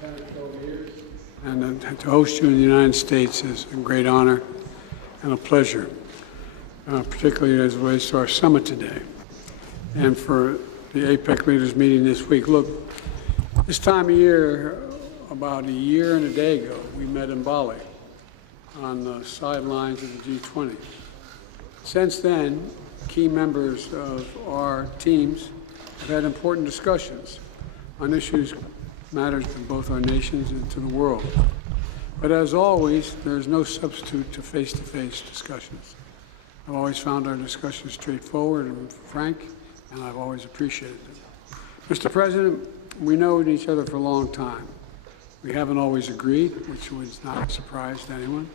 10 or 12 years. And to host you in the United States is a great honor and a pleasure, particularly as it relates to our summit today and for the APEC leaders meeting this week. Look, this time of year, about a year and a day ago, we met in Bali on the sidelines of the G20. Since then, key members of our teams have had important discussions on issues matters to both our nations and to the world. But as always, there is no substitute to face-to-face discussions. I've always found our discussions straightforward and frank, and I've always appreciated them. Mr. President, we know each other for a long time. We haven't always agreed, which was not a surprise to anyone,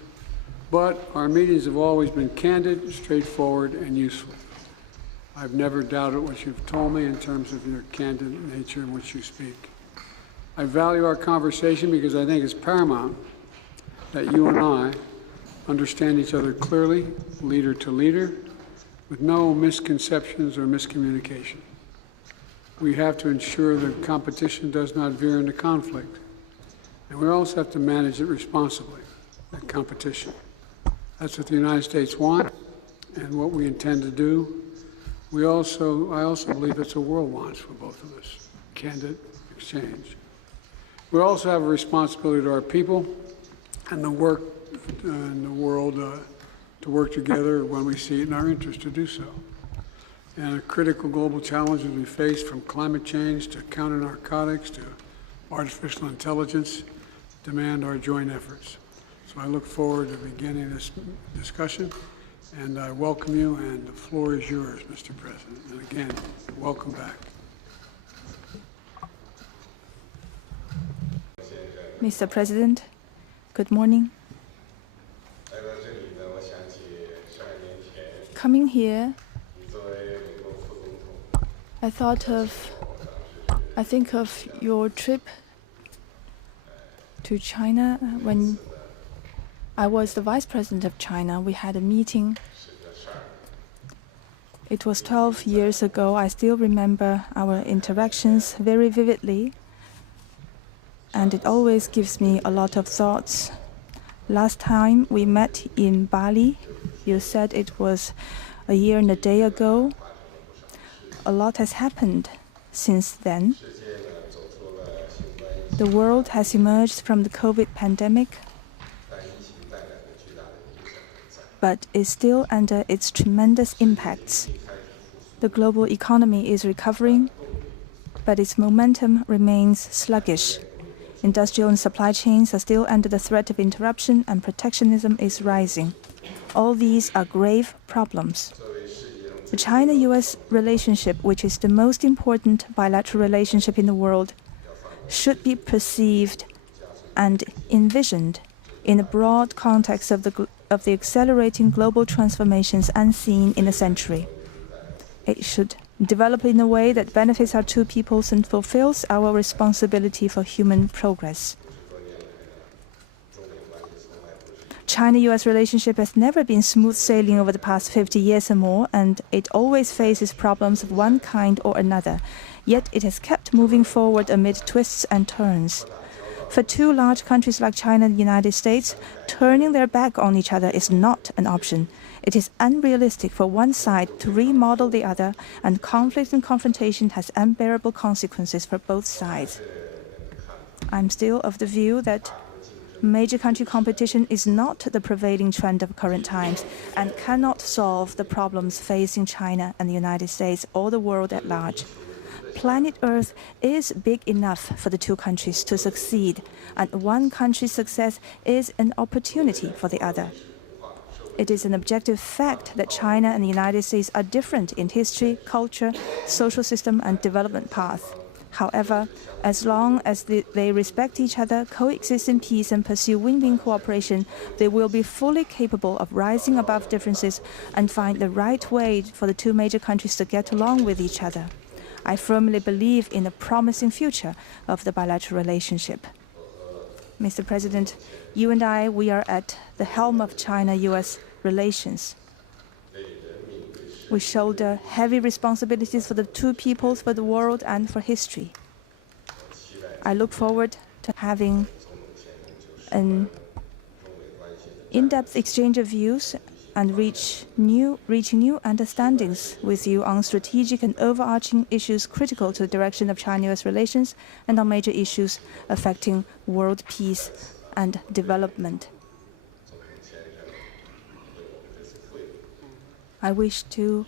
but our meetings have always been candid, straightforward, and useful. I've never doubted what you've told me in terms of your candid nature in which you speak. I value our conversation because I think it's paramount that you and I understand each other clearly, leader to leader, with no misconceptions or miscommunication. We have to ensure that competition does not veer into conflict, and we also have to manage it responsibly, that competition. That's what the United States wants and what we intend to do. I also believe it's a world wants for both of us, candid exchange. We also have a responsibility to our people and the work in the world to work together when we see it in our interest to do so. And the critical global challenges we face, from climate change to counter-narcotics to artificial intelligence, demand our joint efforts. So I look forward to beginning this discussion, and I welcome you, and the floor is yours, Mr. President. And again, welcome back. Mr. President, good morning. Coming here, I think of your trip to China. When I was the Vice President of China, we had a meeting. It was 12 years ago. I still remember our interactions very vividly, and it always gives me a lot of thoughts. Last time we met in Bali, you said it was a year and a day ago. A lot has happened since then. The world has emerged from the COVID pandemic, but is still under its tremendous impacts. The global economy is recovering, but its momentum remains sluggish. Industrial and supply chains are still under the threat of interruption, and protectionism is rising. All these are grave problems. The China-US relationship, which is the most important bilateral relationship in the world, should be perceived and envisioned in the broad context of the accelerating global transformations unseen in a century. It should develop in a way that benefits our two peoples and fulfills our responsibility for human progress. China-US relationship has never been smooth sailing over the past 50 years or more, and it always faces problems of one kind or another. Yet it has kept moving forward amid twists and turns. For two large countries like China and the United States, turning their back on each other is not an option. It is unrealistic for one side to remodel the other, and conflict and confrontation has unbearable consequences for both sides. I'm still of the view that major country competition is not the prevailing trend of current times and cannot solve the problems facing China and the United States or the world at large. Planet Earth is big enough for the two countries to succeed, and one country's success is an opportunity for the other. It is an objective fact that China and the United States are different in history, culture, social system, and development path. However, as long as they respect each other, coexist in peace, and pursue win-win cooperation, they will be fully capable of rising above differences and find the right way for the two major countries to get along with each other. I firmly believe in the promising future of the bilateral relationship. Mr. President, you and I, we are at the helm of China-US relations. We shoulder heavy responsibilities for the two peoples, for the world, and for history. I look forward to having an in-depth exchange of views and reaching new understandings with you on strategic and overarching issues critical to the direction of China-US relations and on major issues affecting world peace and development. I wish to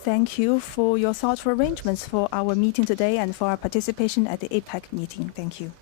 thank you for your thoughtful arrangements for our meeting today and for our participation at the APEC meeting. Thank you.